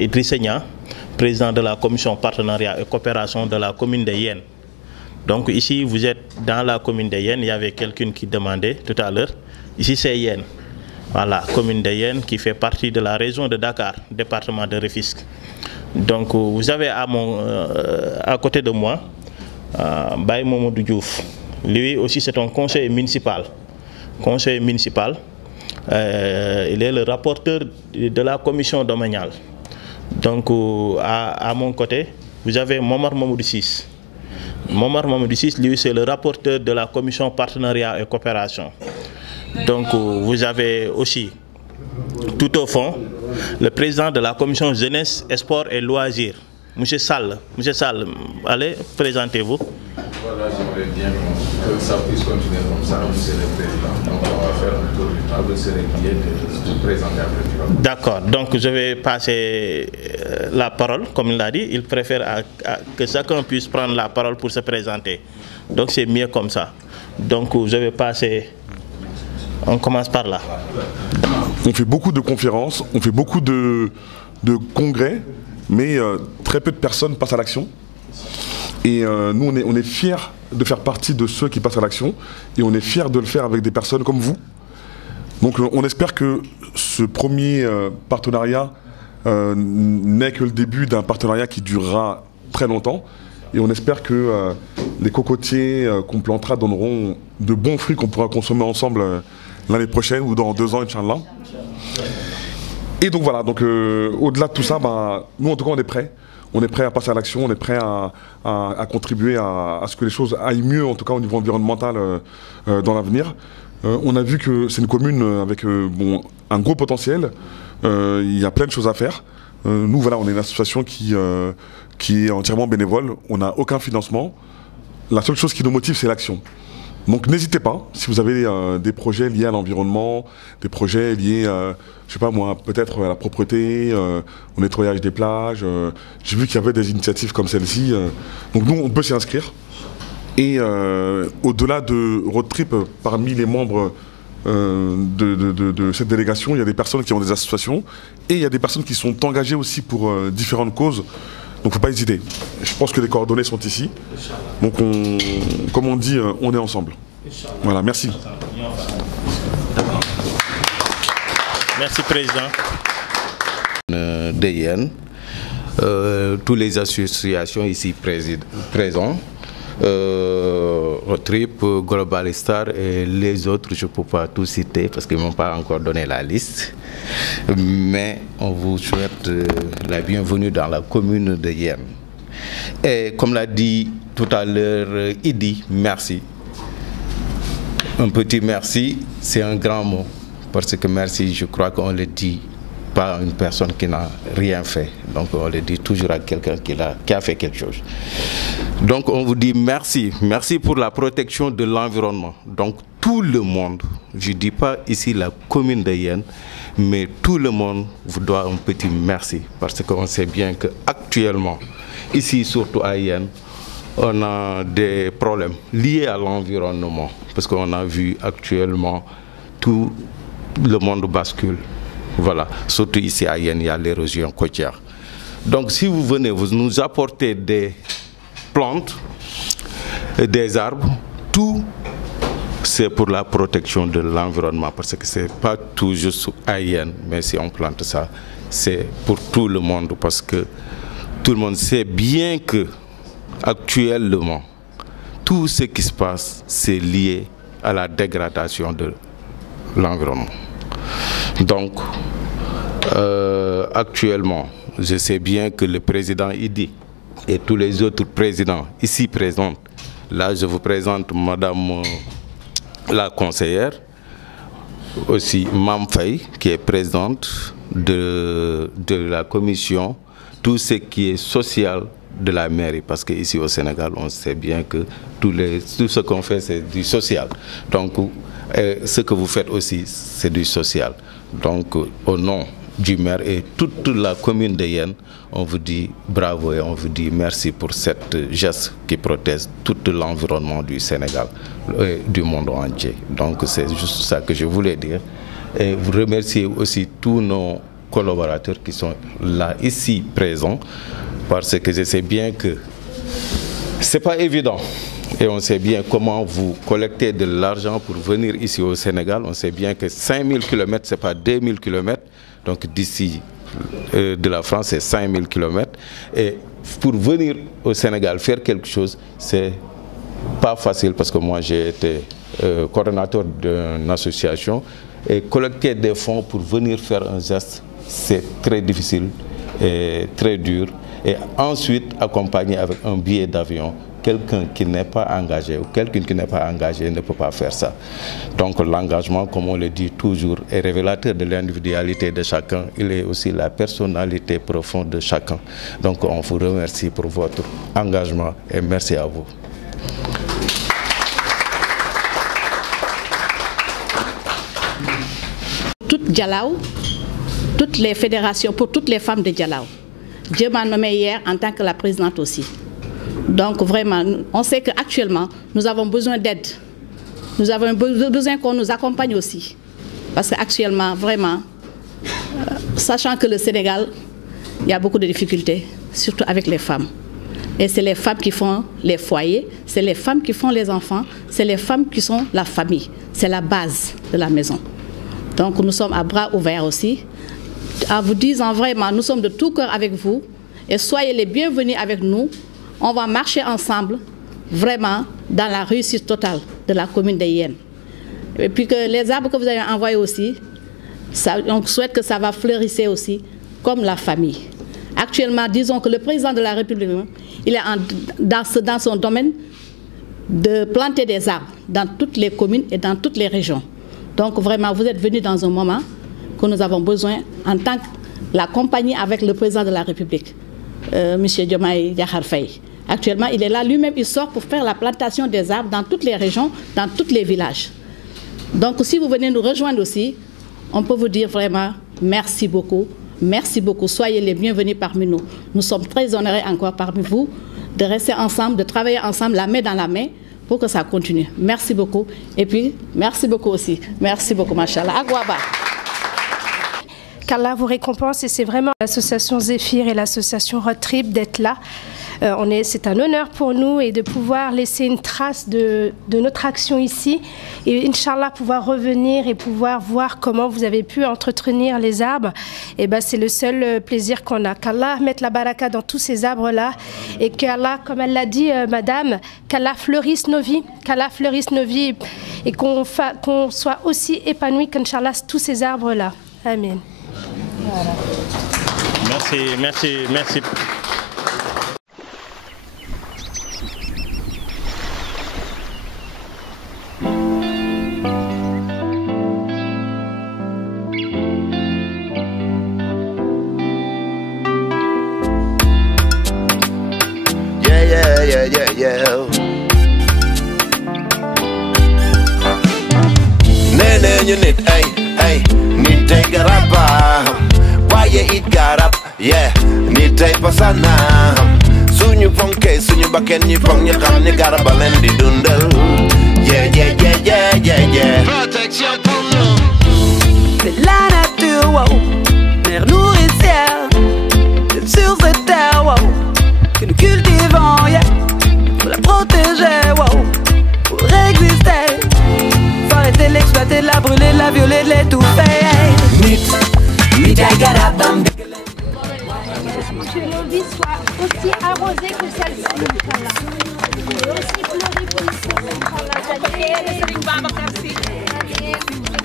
Idrissa Nia, président de la commission partenariat et coopération de la commune de Yène. Donc ici, vous êtes dans la commune de Yène. Il y avait quelqu'un qui demandait tout à l'heure. Ici, c'est Yène. Voilà, commune de Yène qui fait partie de la région de Dakar, département de Rufisque. Donc vous avez à côté de moi Baye Mamadou Diouf. Lui aussi, c'est un conseiller municipal. Conseiller municipal. Il est le rapporteur de la commission domaniale. Donc à mon côté, vous avez Momar Mamadou Sis. Momar Mamadou Sis, lui, c'est le rapporteur de la commission partenariat et coopération. Donc vous avez aussi, tout au fond, le président de la commission jeunesse, sport et loisirs, M. Sall. M. Sall, allez, présentez-vous. Voilà, j'aimerais bien que ça puisse continuer comme ça, M. le Président. Donc on va faire un tour du table, ce serait bien de présenter après. D'accord, donc je vais passer la parole, comme il l'a dit. Il préfère que chacun puisse prendre la parole pour se présenter. Donc c'est mieux comme ça. Donc je vais passer... On commence par là. On fait beaucoup de conférences, on fait beaucoup de congrès, mais très peu de personnes passent à l'action. Et nous, on est fiers de faire partie de ceux qui passent à l'action, et on est fiers de le faire avec des personnes comme vous. Donc on espère que ce premier partenariat n'est que le début d'un partenariat qui durera très longtemps. Et on espère que les cocotiers qu'on plantera donneront de bons fruits qu'on pourra consommer ensemble l'année prochaine ou dans 2 ans, Inch'Allah. Et donc voilà, donc, au-delà de tout ça, nous en tout cas on est prêts. On est prêts à passer à l'action, on est prêts à contribuer à ce que les choses aillent mieux, en tout cas au niveau environnemental dans l'avenir. On a vu que c'est une commune avec un gros potentiel, il y a plein de choses à faire. Nous voilà, on est une association qui est entièrement bénévole, on n'a aucun financement. La seule chose qui nous motive, c'est l'action. Donc n'hésitez pas, si vous avez des projets liés à l'environnement, des projets liés, je sais pas moi, peut-être à la propreté, au nettoyage des plages. J'ai vu qu'il y avait des initiatives comme celle-ci. Donc nous, on peut s'y inscrire. Et au-delà de road trip, parmi les membres de cette délégation, il y a des personnes qui ont des associations et il y a des personnes qui sont engagées aussi pour différentes causes. Donc il ne faut pas hésiter. Je pense que les coordonnées sont ici. Donc comme on dit, on est ensemble. Voilà, merci. Merci, Président. De Yène, toutes les associations ici présentes, Rotrip, Global Star et les autres, je ne peux pas tout citer parce qu'ils ne m'ont pas encore donné la liste. Mais on vous souhaite la bienvenue dans la commune de Yène. Et comme l'a dit tout à l'heure Idi, merci. Un petit merci, c'est un grand mot. Parce que merci, je crois qu'on le dit pas à une personne qui n'a rien fait. Donc on le dit toujours à quelqu'un qui a fait quelque chose. Donc on vous dit merci. Merci pour la protection de l'environnement. Donc tout le monde, je ne dis pas ici la commune de Yène, mais tout le monde vous doit un petit merci. Parce qu'on sait bien qu'actuellement, ici surtout à Yène, on a des problèmes liés à l'environnement. Parce qu'on a vu actuellement tout le monde bascule. Voilà, surtout ici à Yène, il y a l'érosion côtière. Donc si vous venez, vous nous apportez des plantes, des arbres, tout c'est pour la protection de l'environnement. Parce que ce n'est pas tout juste à Yène, mais si on plante ça, c'est pour tout le monde. Parce que tout le monde sait bien que actuellement, tout ce qui se passe, c'est lié à la dégradation de l'environnement. Donc, actuellement, je sais bien que le président Idi et tous les autres présidents ici présents, là je vous présente madame la conseillère, aussi Mam Faye, qui est présidente de la commission, tout ce qui est social de la mairie, parce qu'ici au Sénégal, on sait bien que tout ce qu'on fait, c'est du social. Donc, ce que vous faites aussi, c'est du social. Donc, au nom du maire et toute la commune de Yène, on vous dit bravo et on vous dit merci pour cette geste qui protège tout l'environnement du Sénégal et du monde entier. Donc, c'est juste ça que je voulais dire. Et vous remercier aussi tous nos collaborateurs qui sont là, ici, présents, parce que je sais bien que ce n'est pas évident. Et on sait bien comment vous collectez de l'argent pour venir ici au Sénégal. On sait bien que 5000 km, ce n'est pas 2000 km. Donc d'ici de la France, c'est 5000 km. Et pour venir au Sénégal faire quelque chose, c'est pas facile parce que moi j'ai été coordonnateur d'une association et collecter des fonds pour venir faire un geste, c'est très difficile et très dur. Et ensuite accompagner avec un billet d'avion quelqu'un qui n'est pas engagé ou quelqu'un qui n'est pas engagé ne peut pas faire ça. Donc l'engagement, comme on le dit toujours, est révélateur de l'individualité de chacun. Il est aussi la personnalité profonde de chacun. Donc on vous remercie pour votre engagement et merci à vous. Toute Dialaw, toutes les fédérations, pour toutes les femmes de Dialaw. Dieu m'a nommé hier en tant que la présidente aussi. Donc vraiment, on sait qu'actuellement, nous avons besoin d'aide. Nous avons besoin qu'on nous accompagne aussi. Parce qu'actuellement, vraiment, sachant que le Sénégal, il y a beaucoup de difficultés, surtout avec les femmes. Et c'est les femmes qui font les foyers, c'est les femmes qui font les enfants, c'est les femmes qui sont la famille. C'est la base de la maison. Donc nous sommes à bras ouverts aussi. En vous disant vraiment, nous sommes de tout cœur avec vous. Et soyez les bienvenus avec nous. On va marcher ensemble, vraiment, dans la réussite totale de la commune de Yène. Et puis que les arbres que vous avez envoyés aussi, on souhaite que ça va fleurir aussi, comme la famille. Actuellement, disons que le président de la République, il est dans son domaine de planter des arbres dans toutes les communes et dans toutes les régions. Donc vraiment, vous êtes venus dans un moment que nous avons besoin, en tant que la compagnie avec le président de la République, M. Diomaye Diakhar Faye. Actuellement, il est là, lui-même, il sort pour faire la plantation des arbres dans toutes les régions, dans tous les villages. Donc, si vous venez nous rejoindre aussi, on peut vous dire vraiment merci beaucoup. Merci beaucoup. Soyez les bienvenus parmi nous. Nous sommes très honorés encore parmi vous de rester ensemble, de travailler ensemble, la main dans la main, pour que ça continue. Merci beaucoup. Et puis, merci beaucoup aussi. Merci beaucoup, machallah. Agouaba. Qu'Allah vous récompense et c'est vraiment l'association Zéphyr et l'association Road Trip d'être là. C'est un honneur pour nous et de pouvoir laisser une trace de notre action ici et Inch'Allah pouvoir revenir et pouvoir voir comment vous avez pu entretenir les arbres. Et ben, c'est le seul plaisir qu'on a. Qu'Allah mette la baraka dans tous ces arbres-là et qu'Allah, comme elle l'a dit madame, qu'Allah fleurisse nos vies, et qu'on soit aussi épanouis qu'Inch'Allah tous ces arbres-là. Amen. Voilà. Merci. Yeah. Nene you need need take a rap. Why you eat garap? Yeah, need take pasana. Soon you funke, soon you back and you funk your ham, you got a balend dundle. Yeah. Protection pour nous. C'est la nature, wow. Mère nourricière, sur cette terre, wow. Que nous cultivons, yeah. Faut la protéger, wow. Pour exister. Faut arrêter de l'exploiter, de la brûler, de la violer, de l'étouffer. Need I got up, bam. Que nos vies soient aussi arrosées que celle-ci, Inch'Allah. Et aussi fleuries que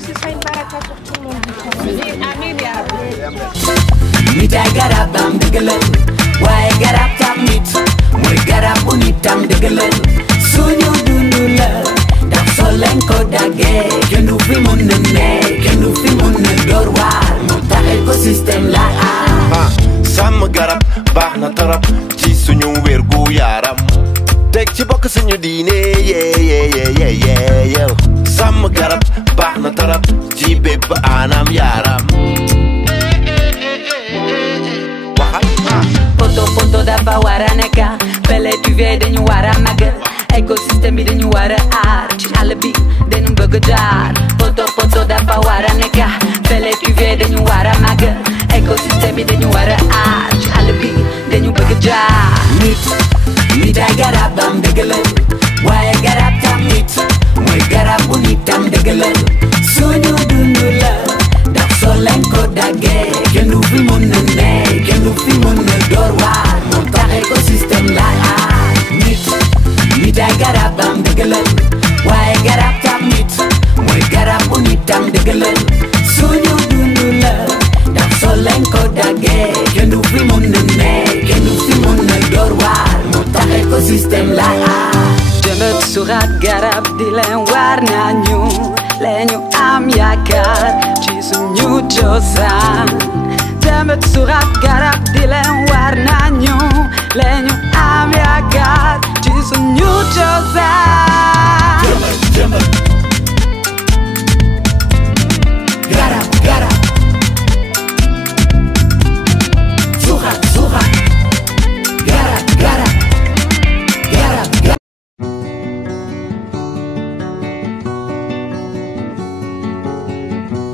ce soit une baraka pour tout le monde. Amen. Need I got up, bam, digalen. Why got up, tam nit. Moy got up, unitam, digalen. Sunyu dunula. Dak solen ko dage. Kenu fi monene, kenu fi monene dorwar. Monta écosystème la Sam garab baax na torop ci suñu wérgu yaram tek ci bokk suñu diine yeah Sam garab baax na torop ci bépp anam yaram Poto dafa wara neka pele duvet dañu wara magal écosystème bi dañu wara aar ci àll bi dañu bëgg jaar poto dafa wara neka pele duvet dañu wara magal bi dañu war a aar ci àll bi dañu bëgg jaar nit ay garabam dëgg la waaye garab tam nit mooy garab bu nit tam dëgg la suñu dund la ndax soo leen ko daggee kenn du fi mën na ne kenn du fi mën na door waar moo tax écosystème la aar nit ay garabam dëgg la waaye garab tam nit mooy garab bu nit tam dëgg la suñu dund la ndax soo leen ko daggee kenn du fi mën na ne kenn du fi mën na door waar moo tax écosystème la aar jëmbat surat garab di leen war nañu leñu am yaakaar ci suñu cosaan jëmbat surat garab di leen war nañu leñu am yaakaar ci